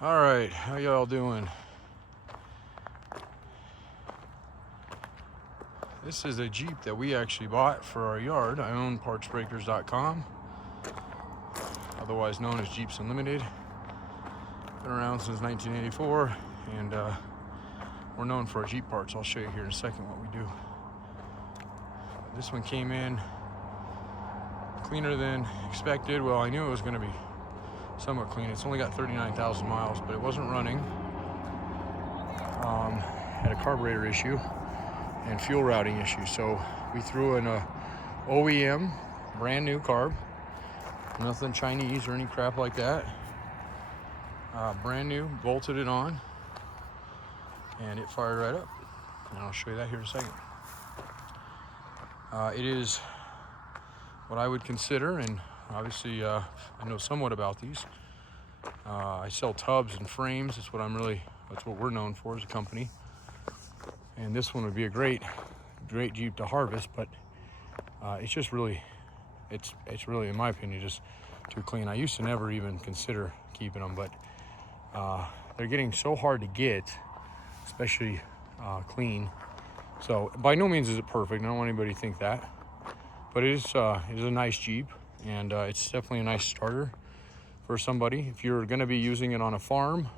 All right, how y'all doing? This is a Jeep that we actually bought for our yard. I own partsbreakers.com, otherwise known as Jeeps Unlimited. Been around since 1984, and we're known for our Jeep parts. I'll show you here in a second what we do. This one came in cleaner than expected. Well, I knew it was going to be somewhat clean. It's only got 39,000 miles, but it wasn't running. Had a carburetor issue and fuel routing issue. So we threw in a OEM brand new carb, nothing Chinese or any crap like that. Brand new, bolted it on, and it fired right up. And I'll show you that here in a second. It is what I would consider, and obviously I know somewhat about these. I sell tubs and frames. That's what we're known for as a company. And this one would be a great Jeep to harvest, but it's just really, it's really, in my opinion, just too clean. I used to never even consider keeping them, but they're getting so hard to get, especially clean. So by no means is it perfect. I don't want anybody to think that, but it is a nice Jeep, and it's definitely a nice starter for somebody. If you're going to be using it on a farm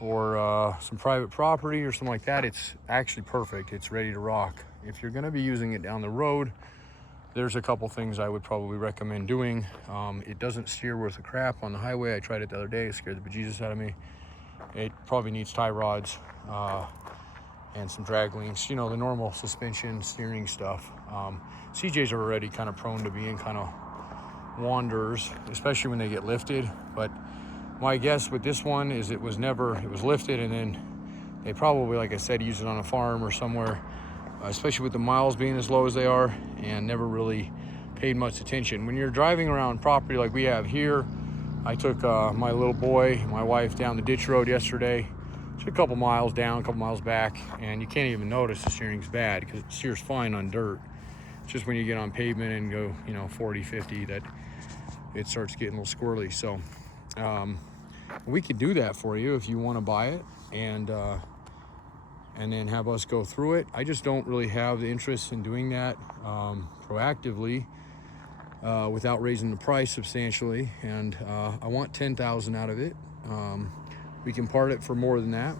or some private property or something like that, it's actually perfect. It's ready to rock. If you're going to be using it down the road, there's a couple things I would probably recommend doing. It doesn't steer worth a crap on the highway. I tried it the other day. It scared the bejesus out of me. It probably needs tie rods and some drag links, you know, the normal suspension steering stuff. CJs are already kind of prone to being kind of wanderers, especially when they get lifted. But my guess with this one is it was lifted, and then they probably, like I said, used it on a farm or somewhere, especially with the miles being as low as they are, and never really paid much attention. When you're driving around property like we have here, I took my little boy, my wife, down the ditch road yesterday. It's a couple miles down, a couple miles back, and you can't even notice the steering's bad because it steers fine on dirt. It's just when you get on pavement and go, 40, 50, that it starts getting a little squirrely. So we could do that for you if you want to buy it and then have us go through it. I just don't really have the interest in doing that proactively without raising the price substantially, and I want $10,000 out of it. We can part it for more than that,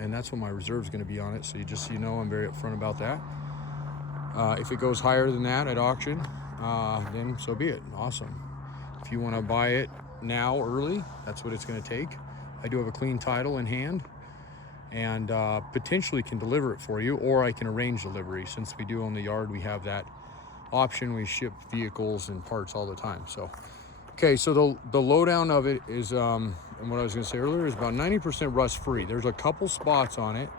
and that's what my reserve is going to be on it. So so you know, I'm very upfront about that. If it goes higher than that at auction, then so be it. Awesome. If you want to buy it now early, that's what it's going to take. I do have a clean title in hand, and potentially can deliver it for you, or I can arrange delivery. Since we do own the yard, we have that option. We ship vehicles and parts all the time. So okay, so the lowdown of it is, and what I was going to say earlier, is about 90% rust free. There's a couple spots on it.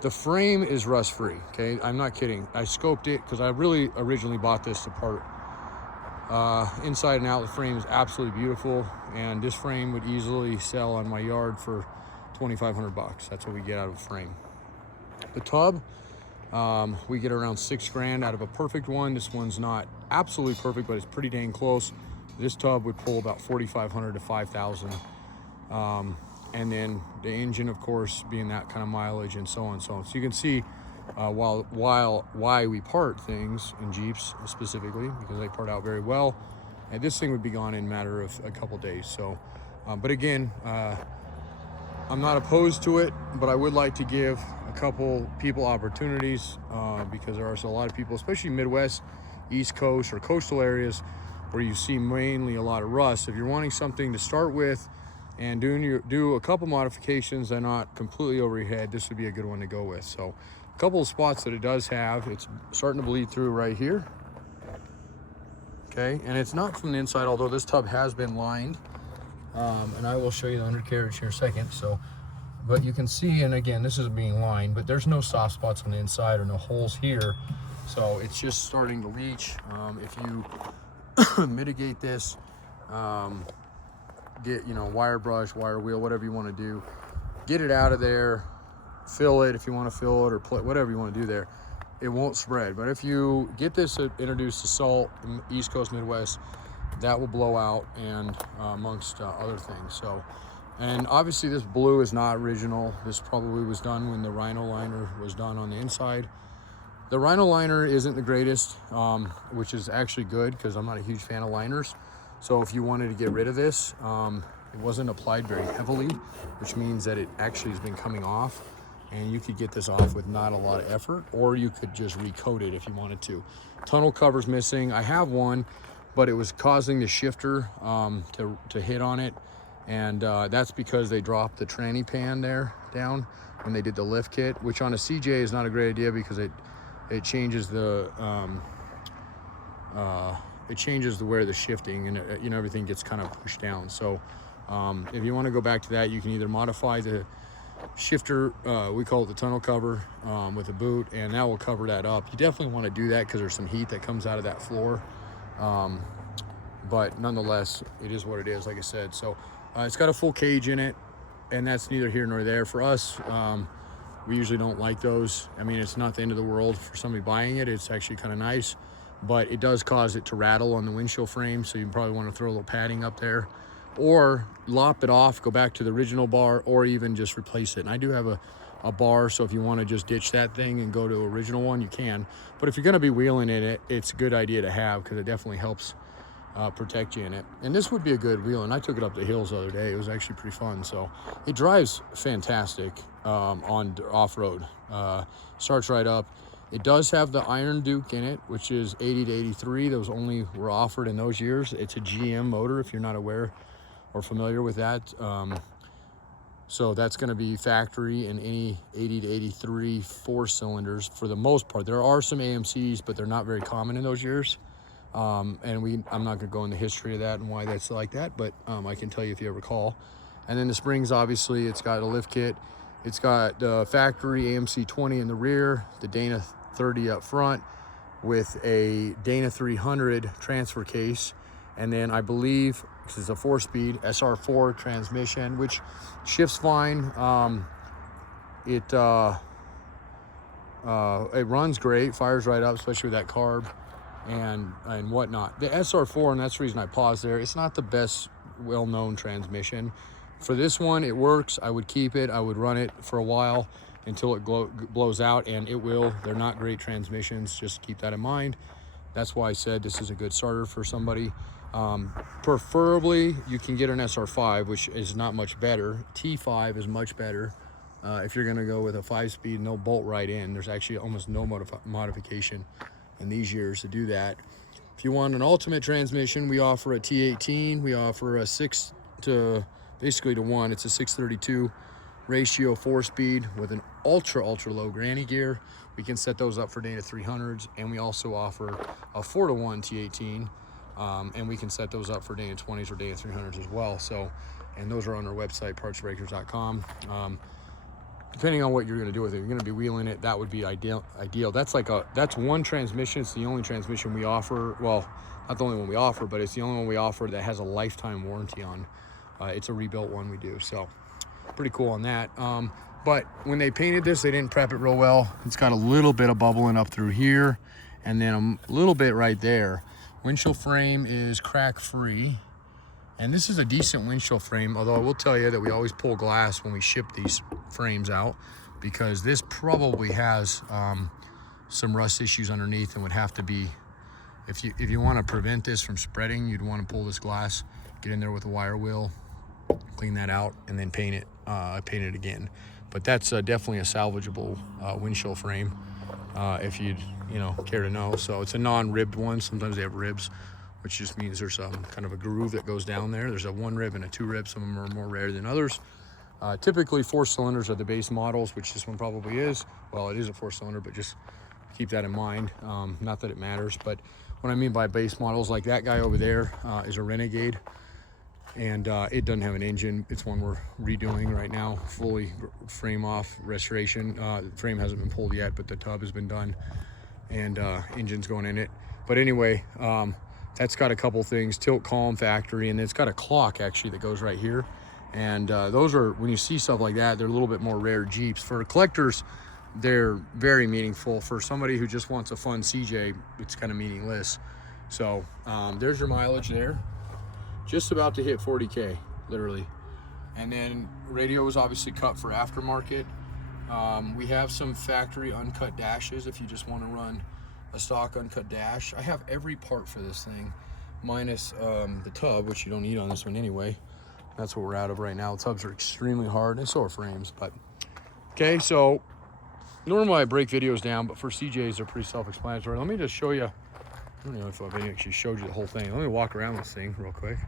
The frame is rust free. Okay, I'm not kidding. I scoped it because I really originally bought this to part inside and out. The frame is absolutely beautiful, and this frame would easily sell on my yard for $2,500. That's what we get out of a frame. The tub, we get around $6,000 out of a perfect one. This one's not absolutely perfect, but it's pretty dang close. This tub would pull about $4,500 to $5,000. And then the engine, of course, being that kind of mileage and so on and so on. So you can see why we part things in Jeeps specifically, because they part out very well. And this thing would be gone in a matter of a couple days. So, but again, I'm not opposed to it, but I would like to give a couple people opportunities because there are a lot of people, especially Midwest, East Coast, or coastal areas, where you see mainly a lot of rust. If you're wanting something to start with and do a couple modifications that are not completely over your head, this would be a good one to go with. So a couple of spots that it does have, it's starting to bleed through right here. Okay, and it's not from the inside, although this tub has been lined. And I will show you the undercarriage here in a second. So, but you can see, and again, this is being lined, but there's no soft spots on the inside or no holes here. So it's just starting to leach. If you mitigate this, get, wire brush, wire wheel, whatever you want to do, get it out of there, fill it if you want to fill it, or whatever you want to do there. It won't spread. But if you get this introduced to salt in East Coast, Midwest, that will blow out, and amongst other things. So, and obviously this blue is not original. This probably was done when the Rhino liner was done on the inside. The Rhino liner isn't the greatest, which is actually good because I'm not a huge fan of liners. So if you wanted to get rid of this, it wasn't applied very heavily, which means that it actually has been coming off, and you could get this off with not a lot of effort, or you could just recoat it if you wanted to. Tunnel cover's missing. I have one, but it was causing the shifter to hit on it, and that's because they dropped the tranny pan there down when they did the lift kit, which on a CJ is not a great idea because it changes the where the shifting, and you know, everything gets kind of pushed down. So if you want to go back to that, you can either modify the shifter, we call it the tunnel cover, with a boot, and that will cover that up. You definitely want to do that because there's some heat that comes out of that floor, but nonetheless, it is what it is, like I said. So it's got a full cage in it, and that's neither here nor there for us. We usually don't like those. I mean, it's not the end of the world for somebody buying it. It's actually kind of nice, but it does cause it to rattle on the windshield frame, so you probably want to throw a little padding up there, or lop it off, go back to the original bar, or even just replace it. And I do have a bar, so if you want to just ditch that thing and go to original one, you can. But if you're going to be wheeling in it, it's a good idea to have, because it definitely helps protect you in it. And this would be a good wheel, and I took it up the hills the other day. It was actually pretty fun. So it drives fantastic on off-road. Starts right up. It does have the Iron Duke in it, which is 80 to 83. Those only were offered in those years. It's a GM motor, if you're not aware or familiar with that. So that's going to be factory in any 80 to 83 4 cylinders for the most part. There are some AMCs, but they're not very common in those years. I'm not going to go into the history of that and why that's like that, but I can tell you if you ever recall. And then the springs, obviously, it's got a lift kit. It's got the factory AMC 20 in the rear, the Dana 30 up front, with a Dana 300 transfer case. And then I believe, because it's a 4-speed SR4 transmission, which shifts fine. It runs great, fires right up, especially with that carb and whatnot. The SR4, and that's the reason I paused there, it's not the best well-known transmission. For this one, it works. I would keep it. I would run it for a while until it blows out, and it will. They're not great transmissions. Just keep that in mind. That's why I said this is a good starter for somebody. Preferably, you can get an SR5, which is not much better. T5 is much better. If you're going to go with a 5-speed and they'll bolt right in. There's actually almost no modification in these years to do that. If you want an ultimate transmission, we offer a T18. We offer a 6 to basically to 1. It's a 632 ratio 4-speed with an ultra low granny gear. We can set those up for Dana 300s, and we also offer a 4 to 1 T18, and we can set those up for Dana 20s or Dana 300s as well. So, and those are on our website, partsbreakers.com. Depending on what you're going to do with it, if you're going to be wheeling it, that would be ideal. That's one transmission. It's the only transmission we offer. Well, not the only one we offer, but it's the only one we offer that has a lifetime warranty on. It's a rebuilt one we do, so pretty cool on that. But when they painted this, they didn't prep it real well. It's got a little bit of bubbling up through here, and then a little bit right there. Windshield frame is crack free, and this is a decent windshield frame, although I will tell you that we always pull glass when we ship these frames out, because this probably has some rust issues underneath, and would have to be, if you want to prevent this from spreading, you'd want to pull this glass, get in there with a wire wheel, clean that out, and then paint it again. But that's definitely a salvageable windshield frame, if you'd care to know. So it's a non-ribbed one. Sometimes they have ribs, which just means there's kind of a groove that goes down there. There's a 1 rib and a 2 rib. Some of them are more rare than others. Typically 4 cylinders are the base models, which this one probably is. Well, it is a 4-cylinder, but just keep that in mind. Not that it matters, but what I mean by base models, like that guy over there is a Renegade, and it doesn't have an engine. It's one we're redoing right now, fully frame off restoration. The frame hasn't been pulled yet, but the tub has been done, and engine's going in it. But anyway, that's got a couple things, tilt column factory, and it's got a clock actually that goes right here. And those are, when you see stuff like that, they're a little bit more rare Jeeps. For collectors, they're very meaningful. For somebody who just wants a fun CJ, it's kind of meaningless. So there's your mileage there. Just about to hit 40K, literally. And then radio was obviously cut for aftermarket. We have some factory uncut dashes if you just want to run a stock uncut dash. I have every part for this thing, minus the tub, which you don't need on this one anyway. That's what we're out of right now. The tubs are extremely hard, and so are frames. But okay, so normally I break videos down, but for CJs they're pretty self-explanatory. Let me just show you. I don't know if I've actually showed you the whole thing. Let me walk around this thing real quick.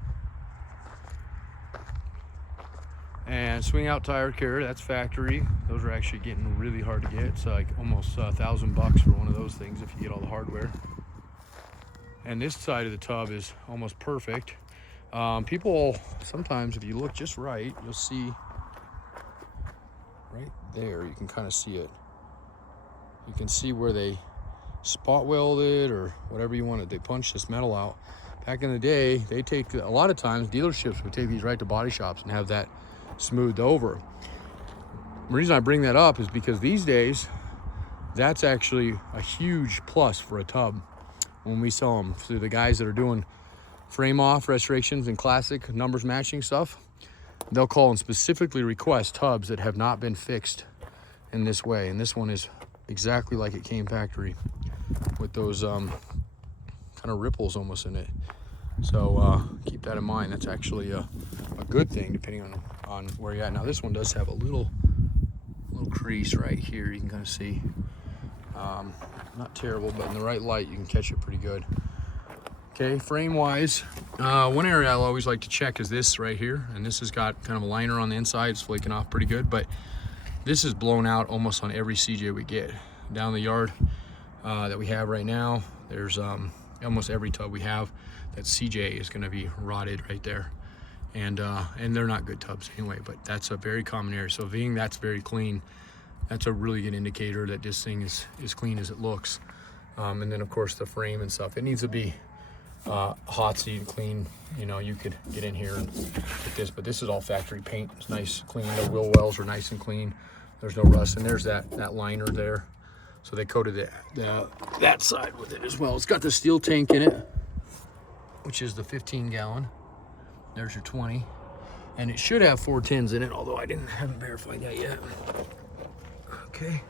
And swing out tire carrier, that's factory. Those are actually getting really hard to get. It's like almost $1,000 for one of those things if you get all the hardware. And this side of the tub is almost perfect. People sometimes, if you look just right, you'll see right there, you can kind of see it. You can see where they spot welded or whatever you wanted. They punched this metal out. Back in the day, they take, a lot of times dealerships would take these right to body shops and have that smoothed over. The reason I bring that up is because these days, that's actually a huge plus for a tub when we sell them to the guys that are doing frame off restorations and classic numbers matching stuff. They'll call and specifically request tubs that have not been fixed in this way. And this one is exactly like it came factory with those kind of ripples almost in it. So keep that in mind. That's actually a good thing depending on where you're at. Now this one does have a little crease right here. You can kind of see. Not terrible, but in the right light you can catch it pretty good. Okay, frame wise, one area I'll always like to check is this right here, and this has got kind of a liner on the inside. It's flaking off pretty good, but this is blown out almost on every CJ we get. Down the yard that we have right now, there's almost every tub we have that CJ is going to be rotted right there, and they're not good tubs anyway, but that's a very common area. So being that's very clean, that's a really good indicator that this thing is as clean as it looks. And then of course the frame and stuff, it needs to be hot seat clean. You know, you could get in here and get this, but this is all factory paint. It's nice, clean. The wheel wells are nice and clean. There's no rust, and there's that liner there. So they coated that side with it as well. It's got the steel tank in it, which is the 15 gallon. There's your 20, and it should have 410s in it, although I haven't verified that yet. Okay,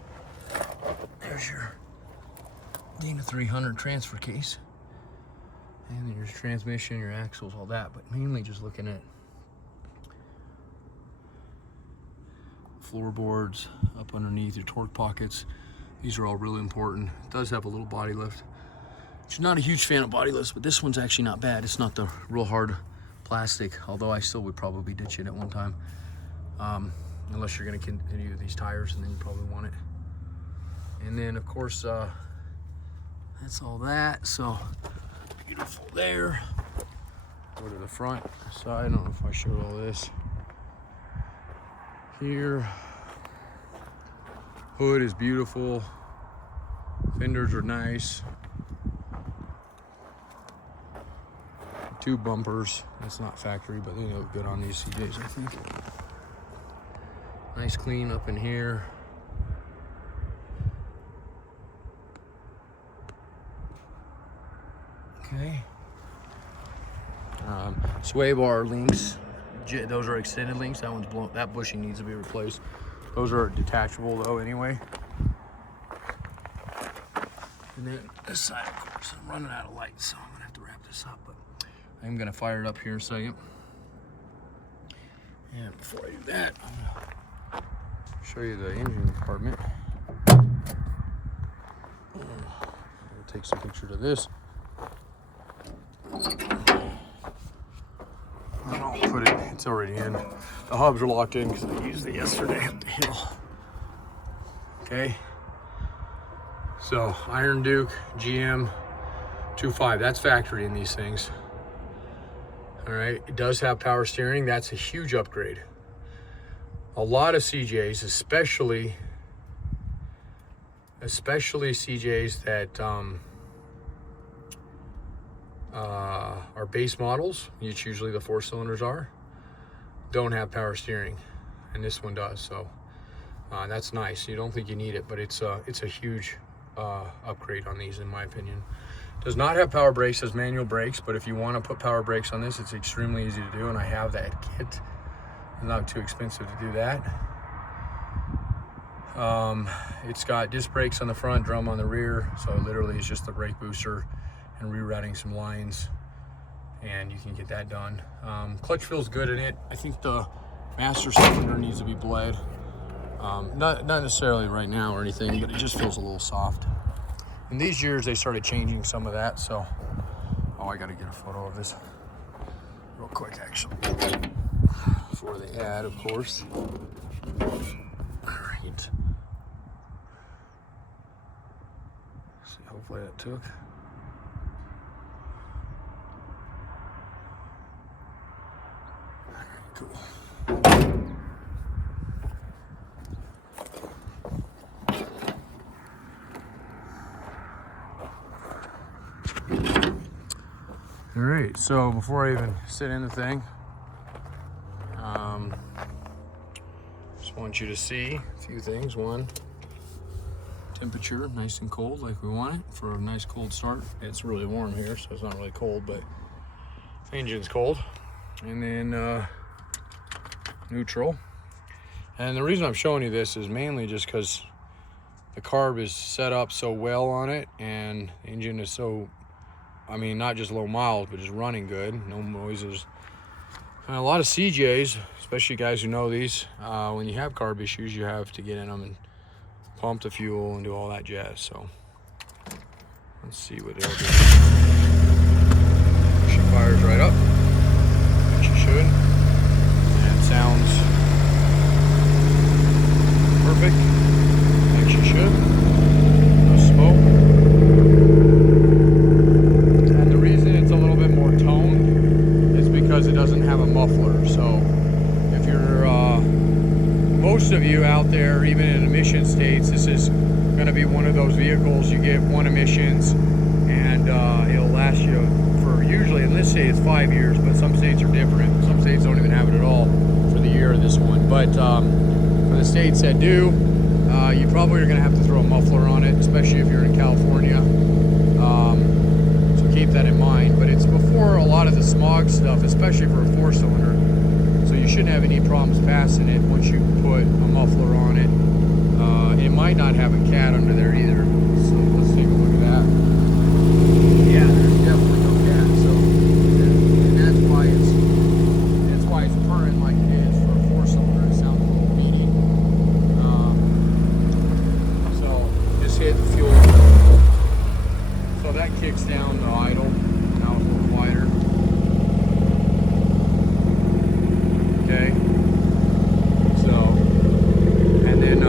there's your Dana 300 transfer case. And then your transmission, your axles, all that, but mainly just looking at floorboards up underneath, your torque pockets. These are all really important. It does have a little body lift. I'm not a huge fan of body lifts, but this one's actually not bad. It's not the real hard plastic, although I still would probably ditch it at one time. Unless you're gonna continue with these tires, and then you probably want it. And then of course, that's all that, so beautiful there. Go to the front side. I don't know if I showed all this. Here, hood is beautiful. Fenders are nice. Two bumpers. That's not factory, but they look good on these CJs, I think. Nice clean up in here. Okay. Sway bar links. Those are extended links. That one's blown. That bushing needs to be replaced. Those are detachable though anyway. And then this side, of course, I'm running out of light, so I'm gonna have to wrap this up, but I'm gonna fire it up here in a second. And before I do that, I'm gonna show you the engine compartment. We'll take some pictures of this. I'll put it, it's already in. The hubs are locked in because I used it yesterday up the hill. Okay. So Iron Duke GM 2.5, that's factory in these things. All right, it does have power steering. That's a huge upgrade. A lot of CJs, especially CJs that are base models, which usually the 4 cylinders are, don't have power steering, and this one does. So that's nice. You don't think you need it, but it's a huge upgrade on these, in my opinion. Does not have power brakes, has manual brakes, but if you want to put power brakes on this, it's extremely easy to do, and I have that kit. It's not too expensive to do that. It's got disc brakes on the front, drum on the rear, so literally it's just the brake booster and rerouting some lines, and you can get that done. Clutch feels good in it. I think the master cylinder needs to be bled. Not necessarily right now or anything, but it just feels a little soft. In these years, they started changing some of that, so... Oh, I gotta get a photo of this real quick, actually. For the ad, of course. Alright. See, hopefully that took. Alright, cool. All right, so before I even sit in the thing, just want you to see a few things. One, temperature, nice and cold like we want it for a nice cold start. It's really warm here, so it's not really cold, but the engine's cold. And then neutral. And the reason I'm showing you this is mainly just because the carb is set up so well on it, and the engine is so, I mean, not just low miles, but just running good, no noises. And a lot of CJs, especially guys who know these, when you have carb issues, you have to get in them and pump the fuel and do all that jazz. So let's see what they'll do. She fires right up, like she should, and sounds perfect, like she should. No smoke. Because it doesn't have a muffler. So if you're most of you out there, even in emission states, this is going to be one of those vehicles you get one emissions, and it'll last you for, usually in this state it's 5 years, but some states are different. Some states don't even have it at all for the year of this one, but for the states that do, you probably are going to have to throw a muffler on it, especially if you're in California. Keep that in mind, but it's before a lot of the smog stuff, especially for a 4-cylinder, so you shouldn't have any problems passing it once you put a muffler on it. It might not have a cat under there either, so let's take a look at that. Yeah, there's definitely no cat, so and that's why it's purring like it is for a 4-cylinder. It sounds a little beady. So just hit the fuel. So that kicks down the idle. Now it's a little quieter. Okay. So, and then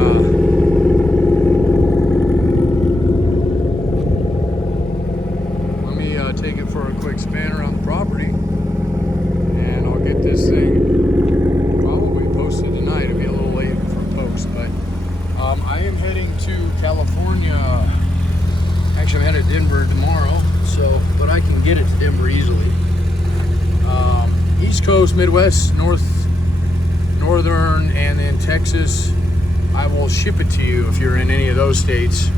let me take it for a quick span around the property, and I'll get this thing probably posted tonight. It'll be a little late for post, but I am heading to California. Actually, I'm headed to Denver tomorrow, so, but I can get it to Denver easily. East Coast, Midwest, Northern, and then Texas. I will ship it to you if you're in any of those states.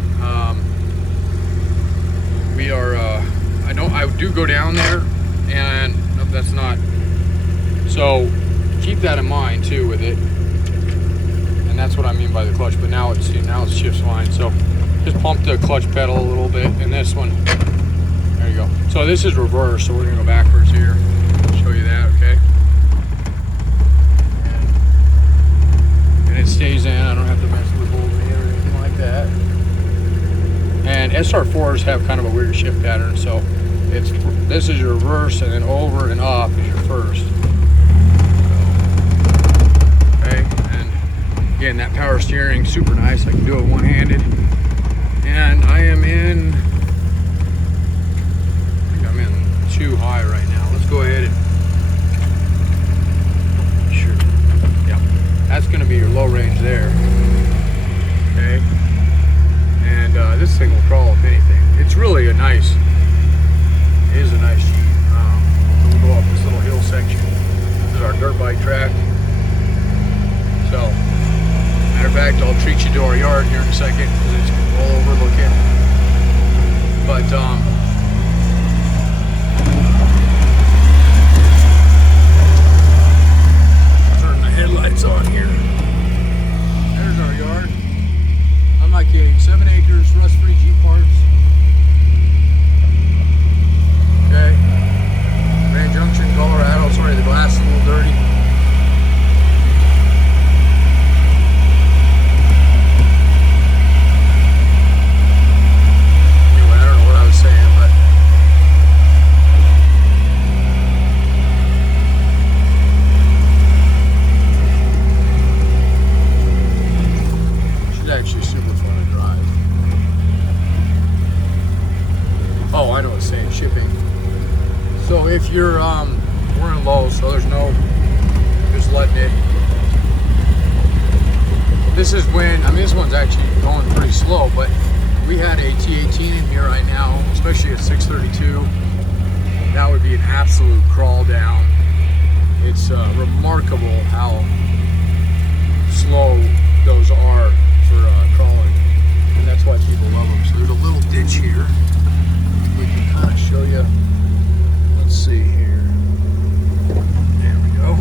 We are, I do go down there, and nope, that's not. So keep that in mind too with it. And that's what I mean by the clutch, but now it shifts fine. So just pump the clutch pedal a little bit, and this one, there you go. So this is reverse, so we're gonna go backwards here. Show you that, okay? And it stays in. I don't have to mess with holding it or anything like that. And SR4s have kind of a weird shift pattern, so this is your reverse, and then over and up is your first. Okay, and again, that power steering, super nice. I can do it one-handed. And I am in, I think I'm in too high right now. Let's go ahead and, sure, yeah, that's gonna be your low range there, okay? And this thing will crawl if anything. It's really it is a nice Jeep. So we'll go up this little hill section. This is our dirt bike track. So, matter of fact, I'll treat you to our yard here in a second, because it's all overlooking. But we're in low, so there's no, just letting it. This is when, I mean, this one's actually going pretty slow, but we had a T18 in here right now, especially at 632. That would be an absolute crawl down. It's remarkable how slow those are for crawling, and that's why people love them. So there's a little ditch here. We can kind of show you. Let's see here. There we go.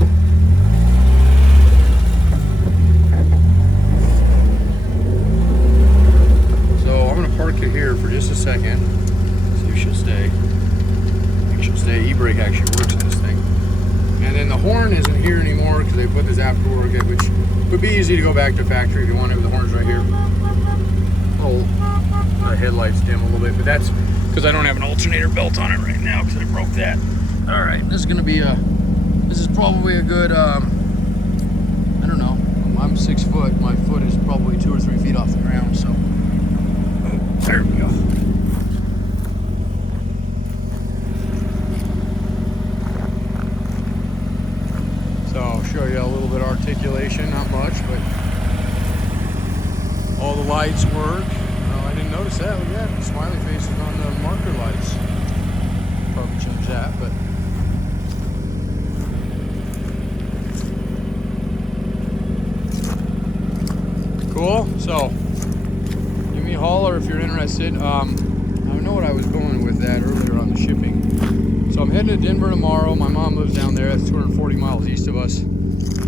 So I'm going to park it here for just a second. See if she'll stay. I think she'll stay. E-brake actually works in this thing. And then the horn isn't here anymore because they put this afterwork in, which would be easy to go back to factory if you wanted. The horn's right here. The headlights dim a little bit, but that's because I don't have an alternator belt on it right now because I broke that. All right, this is gonna be this is probably a good, I don't know, I'm 6 foot. My foot is probably 2 or 3 feet off the ground, so, oh, there we go. So I'll show you a little bit of articulation, not much, but all the lights work. I didn't notice that. Look at that. The smiley face is on the marker lights. Probably change that, but cool. So give me a holler if you're interested. I know what I was going with that earlier on the shipping. So I'm heading to Denver tomorrow. My mom lives down there. That's 240 miles east of us.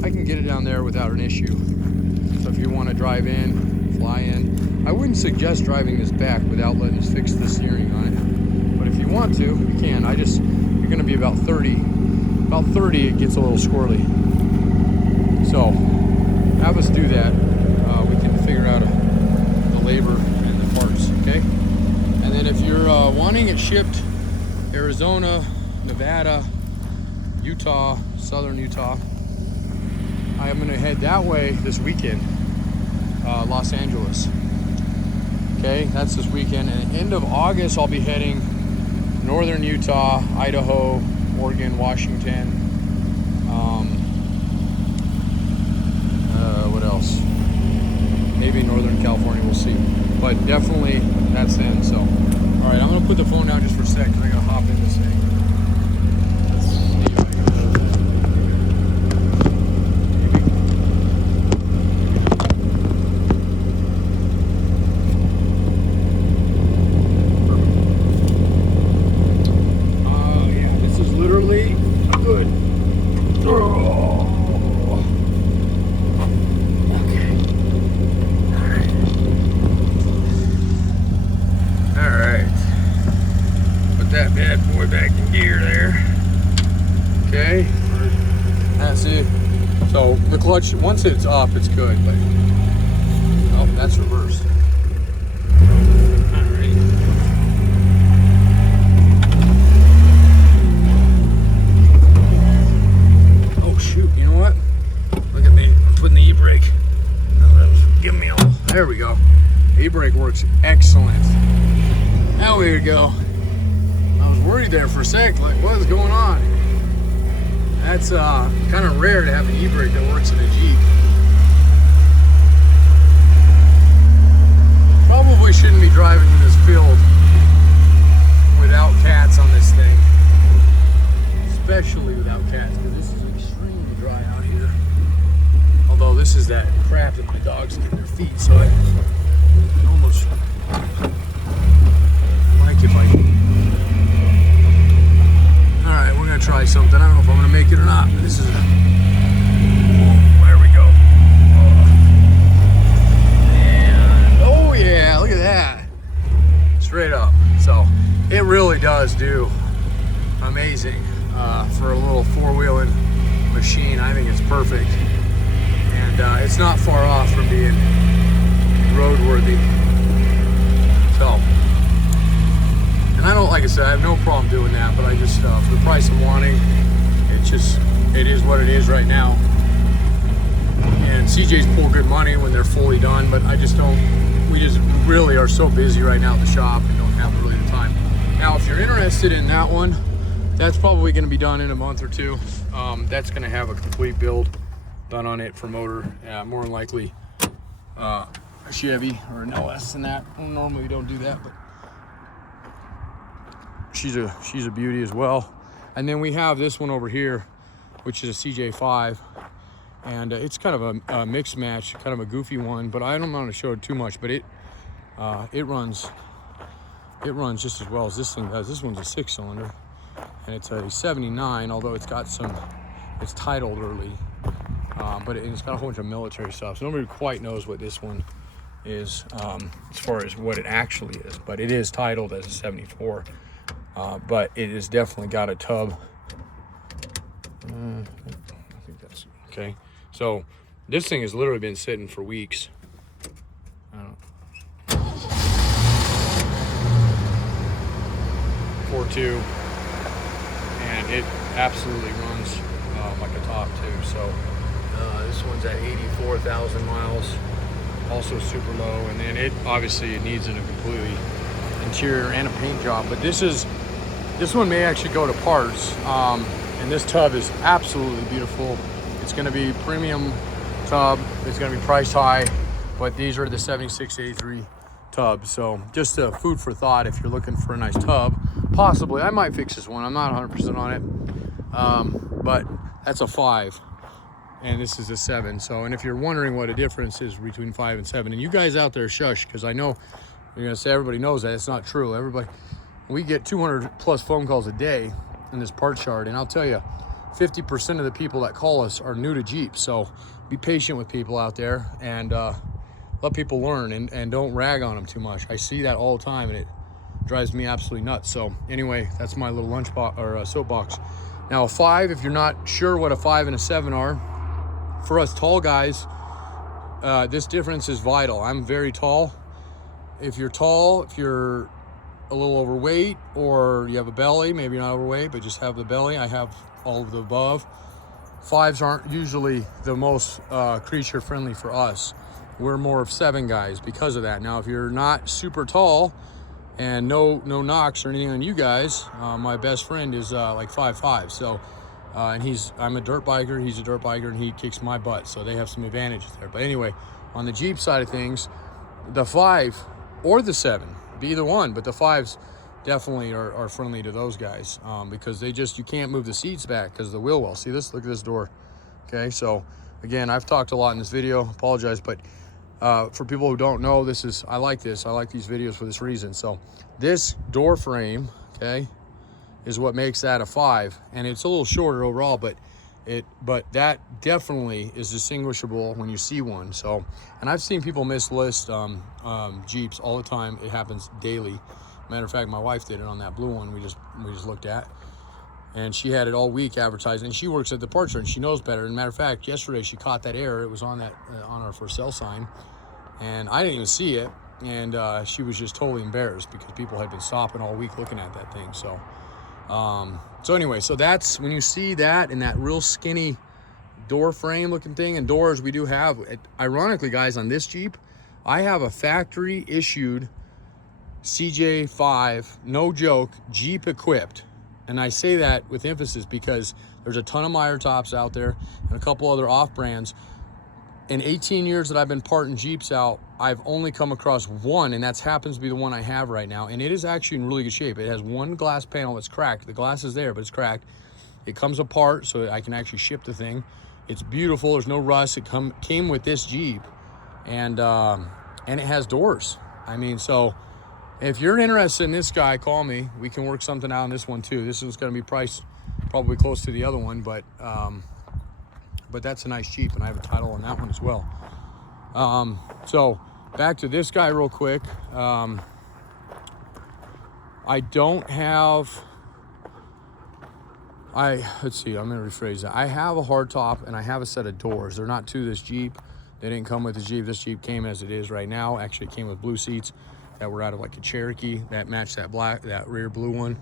I can get it down there without an issue. So if you want to drive in, fly in. I wouldn't suggest driving this back without letting us fix the steering on it. But if you want to, you can. You're going to be about 30. About 30, it gets a little squirrely. So have us do that. We can figure out the labor and the parts, okay? And then if you're wanting it shipped, Arizona, Nevada, Utah, southern Utah, I am going to head that way this weekend. Los Angeles. Okay, that's this weekend. And end of August, I'll be heading northern Utah, Idaho, Oregon, Washington. What else? Maybe Northern California, we'll see. But definitely that's then. So, all right, I'm gonna put the phone down just for a sec because I gotta hop in this thing. Let's see if I can show that. That bad boy back in gear there. Okay, that's it. So the clutch, once it's up, it's good, but oh, that's reversed. All right. Oh shoot, you know what? Look at me, I'm putting the e-brake. Give me a, there we go. E-brake works excellent. Now we go. Worried there for a sec, like what is going on? That's kind of rare to have an e-brake that works in a Jeep. Probably shouldn't be driving in this field without cats on this thing, especially without cats, because this is extremely dry out here. Although this is that crap that my dogs get in their feet, so I almost like if I. Alright, we're going to try something. I don't know if I'm going to make it or not, but this is... there we go. And, oh yeah, look at that. Straight up. So, it really does do amazing for a little four-wheeling machine. I think it's perfect. And it's not far off from being roadworthy. So... and I don't, like I said, I have no problem doing that, but I just, for the price I'm wanting, it is what it is right now. And CJs pull good money when they're fully done, but I just don't, we just really are so busy right now at the shop and don't have really the time. Now, if you're interested in that one, that's probably going to be done in a month or two. That's going to have a complete build done on it for motor. More than likely a Chevy or an LS than that. Well, normally we don't do that, but she's a beauty as well. And then we have this one over here, which is a CJ-7, and it's kind of a mixed match, kind of a goofy one, but I don't want to show it too much, but it runs just as well as this thing does. This one's a 6-cylinder, and it's a 79, although it's titled early, but it's got a whole bunch of military stuff, so nobody quite knows what this one is as far as what it actually is, but it is titled as a 74. But it has definitely got a tub. I think that's okay. So this thing has literally been sitting for weeks. 4.2, and it absolutely runs like a top too. So this one's at 84,000 miles, also super low, and then it obviously needs a completely interior and a paint job, but this one may actually go to parts, and this tub is absolutely beautiful. It's going to be premium tub. It's going to be price high, but these are the 7683 tubs. So just a food for thought if you're looking for a nice tub. Possibly, I might fix this one. I'm not 100% on it, but that's a 5, and this is a 7. So, and if you're wondering what a difference is between 5 and 7, and you guys out there shush, because I know you're going to say everybody knows that. It's not true. We get 200 plus phone calls a day in this parts yard, and I'll tell you, 50% of the people that call us are new to Jeep. So be patient with people out there, and let people learn, and don't rag on them too much. I see that all the time, and it drives me absolutely nuts. So anyway, that's my little lunchbox or soapbox. Now a 5, if you're not sure what a 5 and a 7 are, for us tall guys, this difference is vital. I'm very tall. If you're tall, if you're a little overweight, or you have a belly, maybe you're not overweight, but just have the belly, I have all of the above. 5s aren't usually the most creature friendly for us. We're more of 7 guys because of that. Now, if you're not super tall, and no knocks or anything on you guys, my best friend is like 5'5", so and I'm a dirt biker, he's a dirt biker, and he kicks my butt, so they have some advantages there. But anyway, on the Jeep side of things, the 5 or the 7, be either one, but the 5s definitely are friendly to those guys, because you can't move the seats back because of the wheel well. See this? Look at this door. Okay, so again, I've talked a lot in this video, apologize, but for people who don't know, I like these videos for this reason. So this door frame, okay, is what makes that a 5, and it's a little shorter overall, but that definitely is distinguishable when you see one. So, and I've seen people mislist Jeeps all the time. It happens daily. Matter of fact, my wife did it on that blue one we just looked at, and she had it all week advertising. She works at the parts store and she knows better. And matter of fact, yesterday she caught that error. It was on that on our for sale sign, and I didn't even see it. And she was just totally embarrassed because people had been stopping all week looking at that thing. So, so anyway, so that's when you see that in that real skinny door frame looking thing. And doors, we do have, ironically, guys, on this Jeep, I have a factory issued CJ-7, no joke, Jeep equipped. And I say that with emphasis because there's a ton of Meyer tops out there and a couple other off brands. In 18 years that I've been parting Jeeps out, I've only come across one, and that happens to be the one I have right now. And it is actually in really good shape. It has one glass panel that's cracked. The glass is there, but it's cracked. It comes apart so that I can actually ship the thing. It's beautiful. There's no rust. It came with this Jeep, and it has doors. I mean, so if you're interested in this guy, call me. We can work something out on this one too. This one's going to be priced probably close to the other one, but that's a nice Jeep, and I have a title on that one as well. So back to this guy real quick. I don't have, let's see, I'm going to rephrase that. I have a hardtop and I have a set of doors. They're not to this Jeep. They didn't come with the Jeep. This Jeep came as it is right now. Actually, it came with blue seats that were out of like a Cherokee that matched that rear blue one.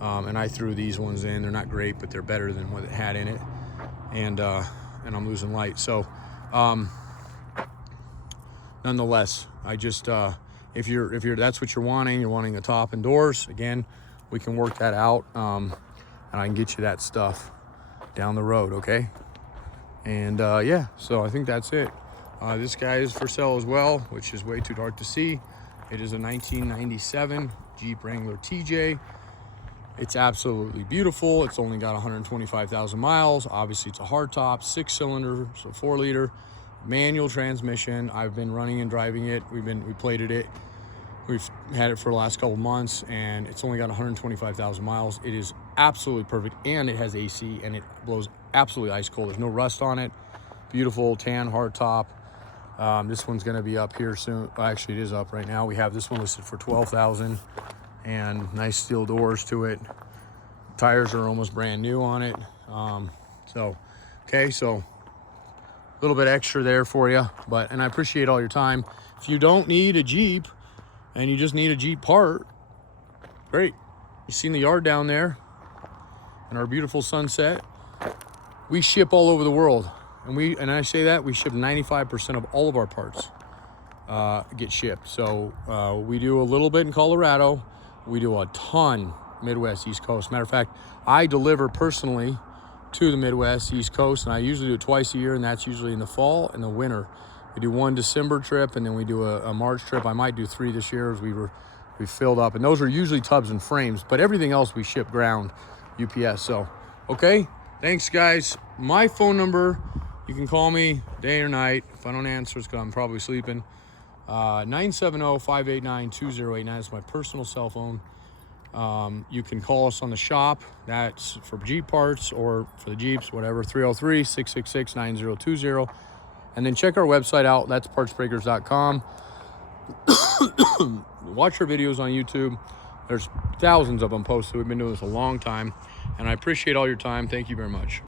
And I threw these ones in. They're not great, but they're better than what it had in it. And I'm losing light. So, nonetheless, I just, if you're that's what you're wanting a top and doors, again, we can work that out. and I can get you that stuff down the road, okay? And yeah, so I think that's it. This guy is for sale as well, which is way too dark to see. It is a 1997 Jeep Wrangler TJ. It's absolutely beautiful. It's only got 125,000 miles. Obviously, it's a hardtop, 6-cylinder, so 4-liter, manual transmission. I've been running and driving it. We plated it. We've had it for the last couple months, and it's only got 125,000 miles. It is absolutely perfect, and it has AC, and it blows absolutely ice cold. There's no rust on it. Beautiful tan hardtop. This one's going to be up here soon. Well, actually, it is up right now. We have this one listed for $12,000, and nice steel doors to it. Tires are almost brand new on it. Okay, so a little bit extra there for you, and I appreciate all your time. If you don't need a Jeep and you just need a Jeep part, great. You've seen the yard down there and our beautiful sunset. We ship all over the world, and I say that we ship 95% of all of our parts get shipped. So we do a little bit in Colorado. We do a ton Midwest, East Coast. Matter of fact, I deliver personally to the Midwest, East Coast, and I usually do it twice a year, and that's usually in the fall and the winter. We do one December trip, and then we do a March trip. I might do 3 this year as we filled up, and those are usually tubs and frames, but everything else we ship ground UPS. So, okay, thanks guys. My phone number, you can call me day or night. If I don't answer, it's because I'm probably sleeping. 970-589-2089 is my personal cell phone. You can call us on the shop. That's for Jeep parts or for the Jeeps, whatever, 303-666-9020. And then check our website out. That's partsbreakers.com. Watch our videos on YouTube. There's thousands of them posted. We've been doing this a long time, and I appreciate all your time. Thank you very much.